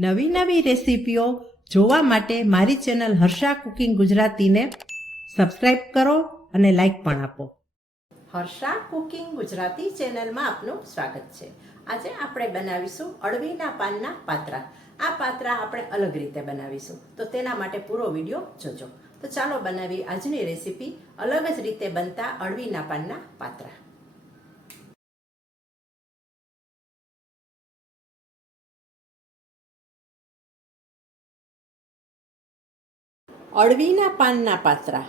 નવી નવી રેસીપીઓ જોવા માટે મારી ચેનલ હર્ષા કુકિંગ ગુજરાતીને સબસ્ક્રાઇબ કરો અને લાઈક પણ આપો. હર્ષા કુકિંગ ગુજરાતી ચેનલમાં આપનું સ્વાગત છે. આજે આપણે બનાવીશું અળવીના પાનના પાત્રા. આ પાત્રા આપણે અલગ રીતે બનાવીશું. તો તેના માટે પૂરો વીડિયો જોજો. તો ચાલો બનાવી આજની રેસીપી અલગ જ રીતે બનતા અળવીના પાનના પાત્રા. અળવીના પાનના પાત્રા.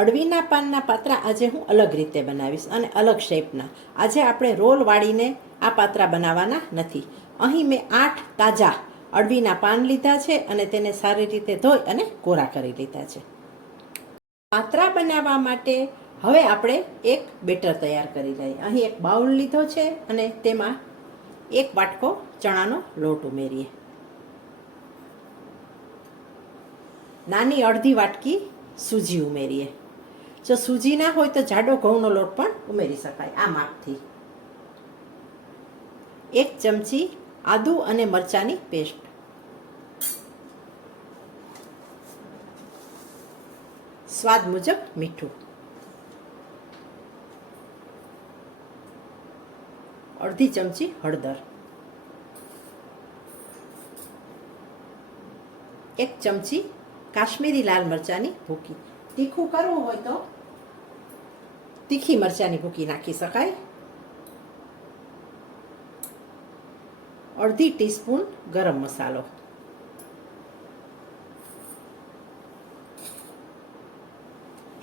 અળવીના પાનના પાત્રા આજે હું અલગ રીતે બનાવીશ અને અલગ શેપના આજે આપણે રોલ વાળીને આ પાત્રા બનાવવાના નથી. અહીં મેં આઠ તાજા અળવીના પાન લીધા છે અને તેને સારી રીતે ધોઈ અને કોરા કરી લીધા છે. પાત્રા બનાવવા માટે હવે આપણે એક બેટર તૈયાર કરી લઈએ. અહીં એક બાઉલ લીધો છે અને તેમાં એક વાટકો ચણાનો લોટ ઉમેરીએ. નાની અડધી વાટકી સૂજી ઉમેરીએ. જો સૂજી ના હોય તો જાડો ઘઉંનો લોટ પણ ઉમેરી શકાય, આ માપથી. એક ચમચી આદુ અને મરચાંની પેસ્ટ. સ્વાદ મુજબ મીઠું. અડધી ચમચી હળદર. એક ચમચી કાશ્મીરી લાલ મરચાંની ભૂકી. તીખું કરવું હોય તો તીખી મરચાંની ભૂકી નાખી શકાય. અડધી ટીસ્પૂન ગરમ મસાલો.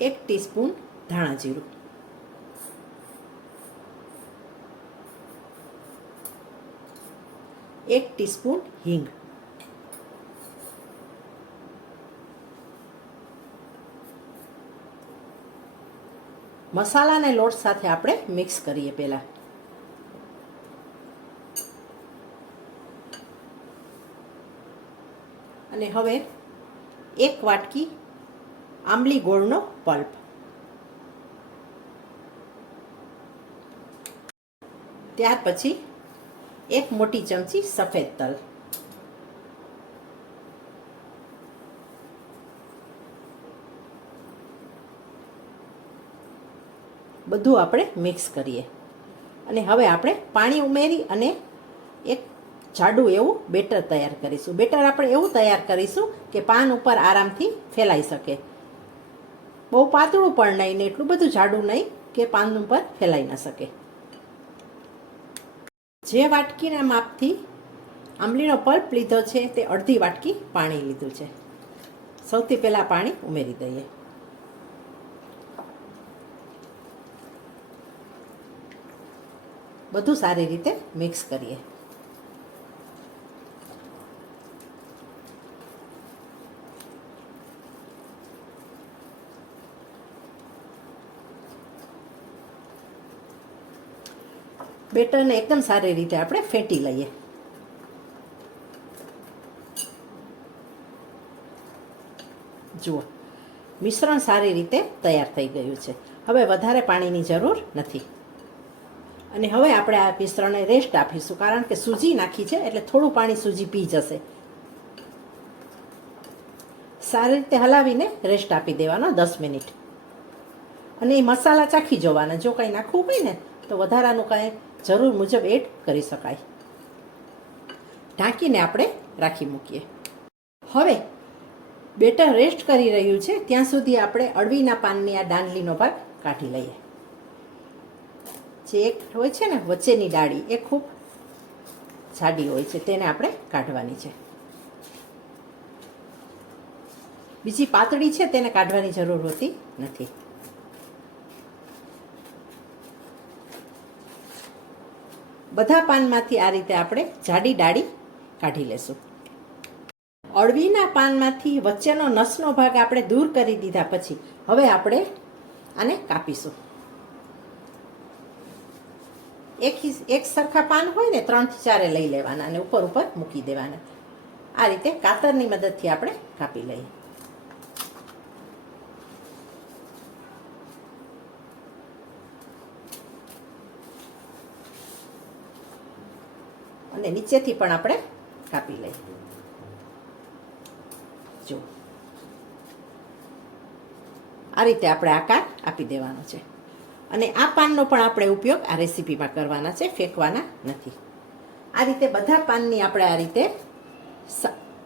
એક ટીસ્પૂન ધાણા જીરું. એક ટીસ્પૂન હિંગ. મસાલાને લોટ સાથે આપણે મિક્સ કરીએ પહેલાં. અને હવે એક વાટકી આંબલી ગોળનો પલ્પ. ત્યાર પછી એક મોટી ચમચી સફેદ તલ. બધું આપણે મિક્સ કરીએ. અને હવે આપણે પાણી ઉમેરી અને એક જાડું એવું બેટર તૈયાર કરીશું. બેટર આપણે એવું તૈયાર કરીશું કે પાન ઉપર આરામથી ફેલાઈ શકે. બહુ પાતળું પણ નહીં ને એટલું બધું જાડું નહીં કે પાન ઉપર ફેલાઈ ન શકે. જે વાટકીના માપથી આંબલીનો પલ્પ લીધો છે તે અડધી વાટકી પાણી લીધું છે. સૌથી પહેલાં પાણી ઉમેરી દઈએ. બધું સારી રીતે મિક્સ કરીએ. બેટરને એકદમ સારી રીતે આપણે ફેંટી લઈએ. જુઓ, મિશ્રણ સારી રીતે તૈયાર થઈ ગયું છે. હવે વધારે પાણીની જરૂર નથી. અને હવે આપણે આ મિશ્રણને રેસ્ટ આપીશું, કારણ કે સૂજી નાખી છે, એટલે થોડું પાણી સૂજી પી જશે. સારી રીતે હલાવીને રેસ્ટ આપી દેવાનો દસ મિનિટ. અને એ મસાલા ચાખી જોવાના, જો કંઈ નાખવું હોય ને, તો વધારાનું કાંઈ જરૂર મુજબ એડ કરી શકાય. ઢાંકીને આપણે રાખી મૂકીએ. હવે, બેટર રેસ્ટ કરી રહ્યું છે, ત્યાં સુધી આપણે અળવીના પાનની આ દાંડલીનો ભાગ કાઢી લઈએ. જે એક હોય છે ને, વચ્ચેની ડાળી, એ ખૂબ જાડી હોય છે, તેને આપણે કાઢવાની છે. બીજી પાતળી છે, તેને કાઢવાની જરૂર હોતી નથી. બધા પાનમાંથી આ રીતે આપણે જાડી ડાળી કાઢી લેશું. અળવીના પાનમાંથી વચ્ચેનો નસનો ભાગ આપણે દૂર કરી દીધા પછી, હવે આપણે આને કાપીશું. એક એક સરખા પાન હોય ને ત્રણથી ચારે લઈ લેવાના અને ઉપર ઉપર મૂકી દેવાના. આ રીતે કાતરની મદદથી આપણે કાપી લઈએ. અને નીચેથી પણ આપણે કાપી લઈએ. જો. આ રીતે આપણે આકાર આપી દેવાનો છે. અને આ પાનનો પણ આપણે ઉપયોગ આ રેસીપીમાં કરવાના છે, ફેંકવાના નથી. આ રીતે બધા પાનની આપણે આ રીતે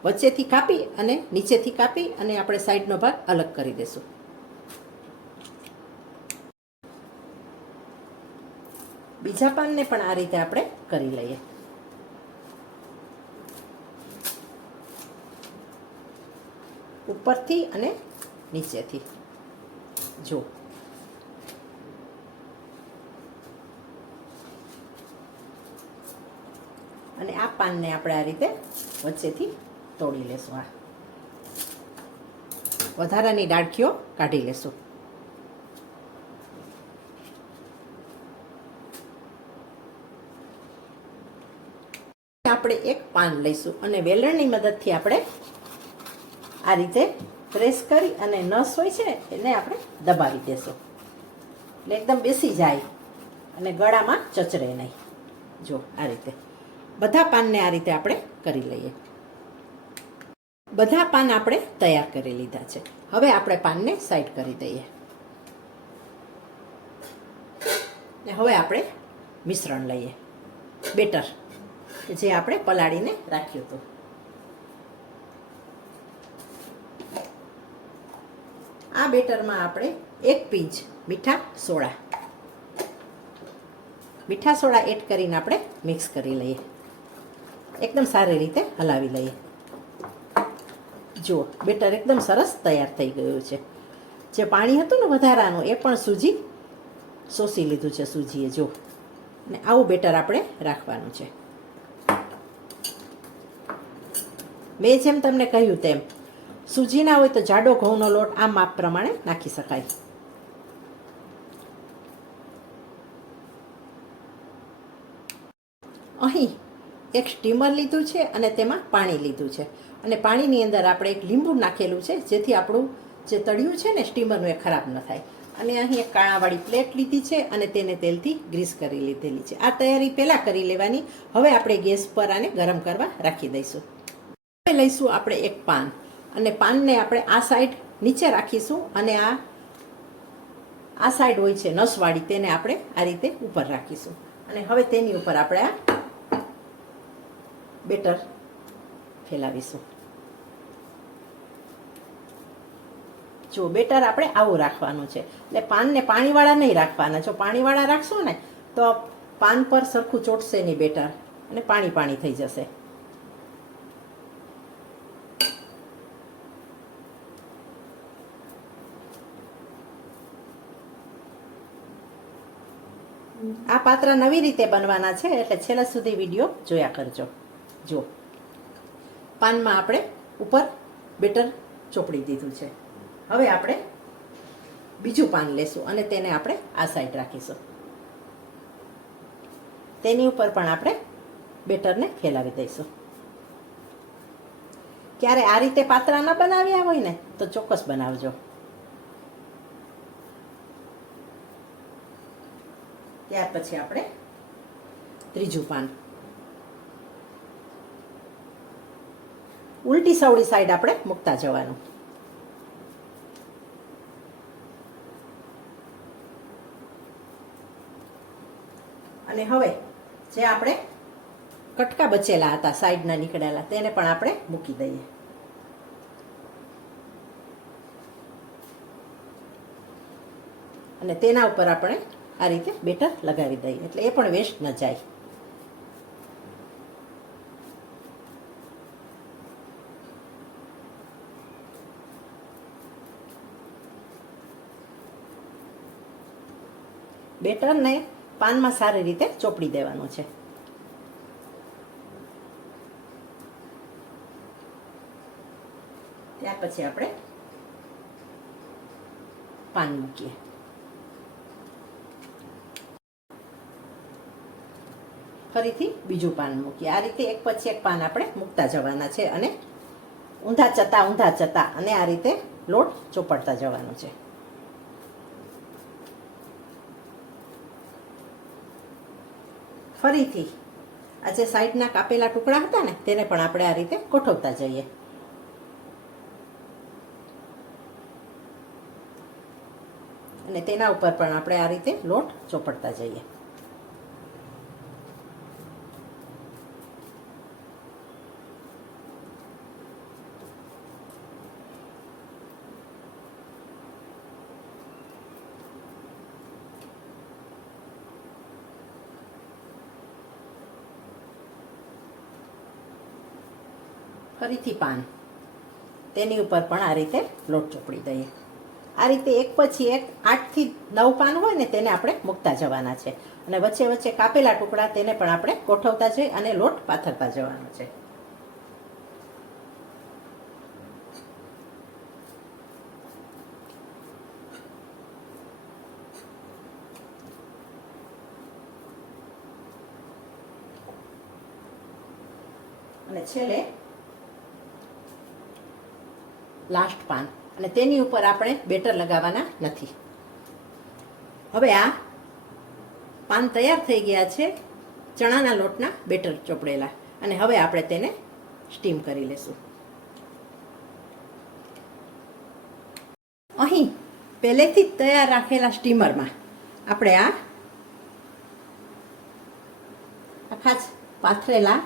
વચ્ચેથી કાપી અને નીચેથી કાપી અને આપણે સાઈડનો ભાગ અલગ કરી દેશું. બીજા પાનને પણ આ રીતે આપણે કરી લઈએ. ઉપરથી અને નીચેથી. જો અને આ પાનને આપણે આ રીતે વચ્ચેથી તોડી લેશું, આ. વધારાની ડાળખીઓ કાઢી લેશું. આપણે એક પાન લઈશું અને વેલણની મદદથી આપણે આ રીતે પ્રેસ કરી અને નસ હોય છે એને આપણે દબાવી દેશું. એટલે એકદમ બેસી જાય અને ગળામાં ચચરે નહીં. જો, આ રીતે. બધા પાનને આ રીતે આપણે કરી લઈએ. બધા પાન આપણે તૈયાર કરી લીધા છે. હવે આપણે પાનને સાઈડ કરી દઈએ. ને હવે આપણે મિશ્રણ લઈએ. બેટર જે આપણે પલાળીને રાખ્યું હતું. આ બેટરમાં આપણે એક પિંચ મીઠા સોડા. મીઠા સોડા એડ કરીને આપણે મિક્સ કરી લઈએ. એકદમ સારી રીતે હલાવી લઈએ. જુઓ, બેટર એકદમ સરસ તૈયાર થઈ ગયું છે. જે પાણી હતું ને વધારાનું, એ પણ સૂજી, શોષી લીધું છે સૂજીએ જો ને આવું બેટર આપણે રાખવાનું છે. મેં જેમ તમને કહ્યું તેમ, સૂજી ના હોય તો જાડો ઘઉંનો લોટ આ માપ પ્રમાણે નાખી શકાય. અહીં એક સ્ટીમર લીધું છે અને તેમાં પાણી લીધું છે. અને પાણીની અંદર આપણે એક લીંબુ નાખેલું છે, જેથી આપણું જે તળિયું છે ને સ્ટીમરનું એ ખરાબ ન થાય. અને અહીં એક કાણાવાળી પ્લેટ લીધી છે અને તેને તેલથી ગ્રીસ કરી લીધેલી છે. આ તૈયારી પહેલાં કરી લેવાની. હવે આપણે ગેસ પર આને ગરમ કરવા રાખી દઈશું. હવે લઈશું આપણે એક પાન. અને પાનને આપણે આ સાઈડ નીચે રાખીશું અને આ આ સાઈડ હોય છે નસવાળી, તેને આપણે આ રીતે ઉપર રાખીશું. અને હવે તેની ઉપર આપણે આ બેટર ફેલાવીશું. જો બેટર આપણે આવું રાખવાનું છે. એટલે પાનને પાણીવાળા નહીં રાખવાના. જો પાણીવાળા રાખશો ને, તો પાન પર સરખું ચોટશે નહીં બેટર અને પાણી પાણી થઈ જશે. આ પાત્ર નવી રીતે બનવાના છે, એટલે છેલ્લા સુધી વીડિયો જોયા કરજો. જો પાનમાં આપણે ઉપર બેટર ચોપડી દીધું છે. હવે આપણે બીજું પાન લેશું અને તેને આપણે આ સાઈડ રાખીશું. તેની ઉપર પણ આપણે બેટરને ફેલાવી દઈશું. ક્યારે આ રીતે પાતળા ન બનાવ્યા હોય ને, તો ચોક્કસ બનાવજો. ત્યાર પછી આપણે ત્રીજું પાન ઉલટી સાવડી સાઈડ આપણે મૂકતા જવાનું. અને હવે જે આપણે કટકા બચેલા હતા, સાઈડના નીકળેલા, તેને પણ આપણે મૂકી દઈએ. અને તેના ઉપર આપણે આ રીતે બેટર લગાવી દઈએ, એટલે એ પણ વેસ્ટ ન જાય. બેટરને પાનમાં સારી રીતે ચોપડી દેવાનું છે. ત્યાર પછી આપણે પાન મૂકીએ. ફરીથી બીજું પાન મૂકીએ. આ રીતે એક પછી એક પાન આપણે મૂકતા જવાના છે અને ઊંધા ચતા ઊંધા ચતા અને આ રીતે લોટ ચોપડતા જવાનું છે. ફરીથી. આ જે સાઈડના કાપેલા ટુકડા હતા ને, તેને પણ આપણે આ રીતે ગોઠવતા જઈએ. અને તેના ઉપર પણ આપણે આ રીતે લોટ ચોપડતા જઈએ. ફરીથી પાન. તેની ઉપર પણ આ રીતે લોટ ચોપડી દઈએ. આ રીતે એક પછી એક આઠથી નવ પાન હોય ને તેને આપણે મૂકતા જવાના છે. અને વચ્ચે વચ્ચે કાપેલા ટુકડા તેને પણ આપણે ગોઠવતા જઈ અને લોટ પાથરતા જવાનો છે. અને છેલ્લે લાસ્ટ પાન અને તેની ઉપર આપણે બેટર લગાવવાના નથી. હવે આ પાન તૈયાર થઈ ગયા છે ચણાના લોટના બેટર ચોપડેલા. અને હવે આપણે તેને સ્ટીમ કરી લેશું. અહીં પહેલેથી જ તૈયાર રાખેલા સ્ટીમરમાં આપણે આ આખા જ પાથરેલા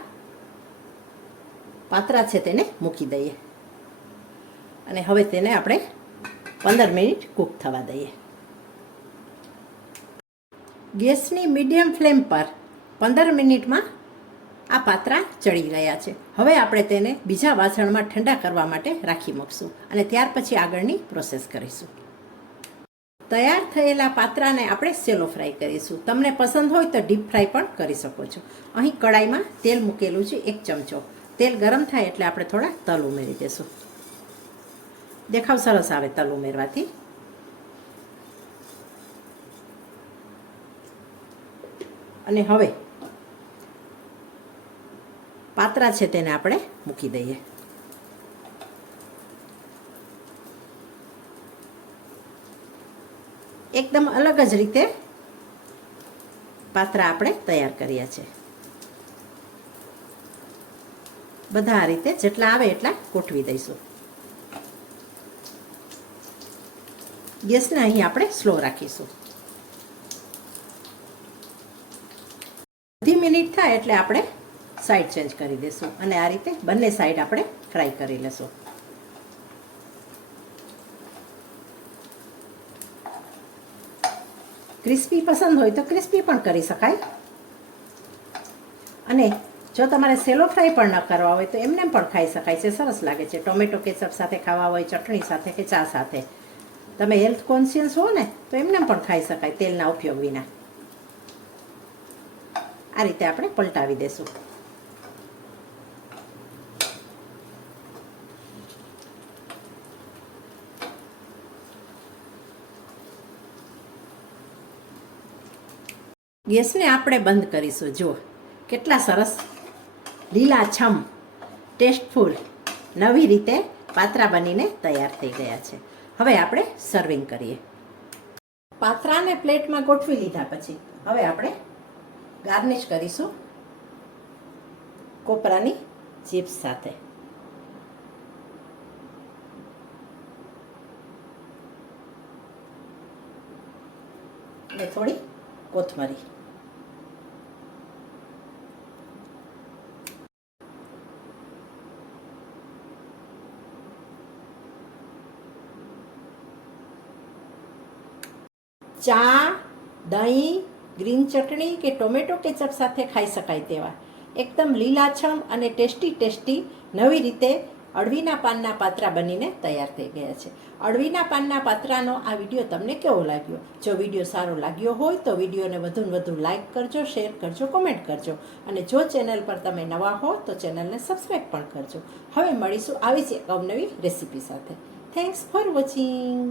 પાત્રા છે તેને મૂકી દઈએ. અને હવે તેને આપણે પંદર મિનિટ કૂક થવા દઈએ. ગેસની મીડિયમ ફ્લેમ પર પંદર મિનિટમાં આ પાત્રા ચડી ગયા છે. હવે આપણે તેને બીજા વાસણમાં ઠંડા કરવા માટે રાખી મૂકશું અને ત્યાર પછી આગળની પ્રોસેસ કરીશું. તૈયાર થયેલા પાત્રાને આપણે સેલો ફ્રાય કરીશું. તમને પસંદ હોય તો ડીપ ફ્રાય પણ કરી શકો છો. અહીં કડાઈમાં તેલ મૂકેલું છે એક ચમચો. તેલ ગરમ થાય એટલે આપણે થોડા તલ ઉમેરી દેશું. દેખાવ સરસ આવે તલ ઉમેરવાથી અને હવે પાત્રા છે તેને આપણે મૂકી દઈએ. એકદમ અલગ જ રીતે પાત્રા આપણે તૈયાર કર્યા છે. બધા આ રીતે જેટલા આવે એટલા ગોઠવી દઈશું. ગેસને અહીં આપણે સ્લો રાખીશું. અડધી મિનિટ થાય એટલે આપણે સાઈડ ચેન્જ કરી દઈશું અને આ રીતે બંને સાઈડ આપણે ફ્રાય કરી લેશું. ક્રિસ્પી પસંદ હોય તો ક્રિસ્પી પણ કરી શકાય. અને જો તમારે સેલો ફ્રાય પણ ન કરવા હોય તો એમને પણ ખાઈ શકાય છે. સરસ લાગે છે. ટોમેટો કેચઅપ સાથે ખાવા હોય, ચટણી સાથે કે ચા સાથે. તમે હેલ્થ કોન્શિયસ હો ને, તો એમને પણ ખાઈ શકાય, તેલના ઉપયોગ વિના. આ રીતે આપણે પલટાવી દેશું. ગેસને આપણે બંધ કરીશું, જુઓ. કેટલા સરસ લીલાછમ ટેસ્ટફુલ નવી રીતે પાત્રા બનીને તૈયાર થઈ ગયા છે. હવે આપણે સર્વિંગ કરીએ. પાત્રાને પ્લેટમાં ગોઠવી લીધા પછી હવે આપણે ગાર્નિશ કરીશું કોપરાની ચિપ્સ સાથે. ને થોડી કોથમરી. ચા, દહીં, ગ્રીન ચટણી કે ટોમેટો કેચઅપ સાથે ખાઈ શકાય તેવા. એકદમ લીલાછમ અને ટેસ્ટી ટેસ્ટી નવી રીતે અળવીના પાનના પાત્રા બનીને તૈયાર થઈ ગયા છે. અળવીના પાનના પાત્રાનો આ વીડિયો તમને કેવો લાગ્યો? જો વીડિયો સારો લાગ્યો હોય તો વિડીયોને વધુ ને વધુ લાઇક કરજો, શેર કરજો, કોમેન્ટ કરજો. અને જો ચેનલ પર તમે નવા હો તો ચેનલને સબસ્ક્રાઈબ પણ કરજો. હવે મળીશું આવી જ એક અવનવી રેસીપી સાથે. Thanks for watching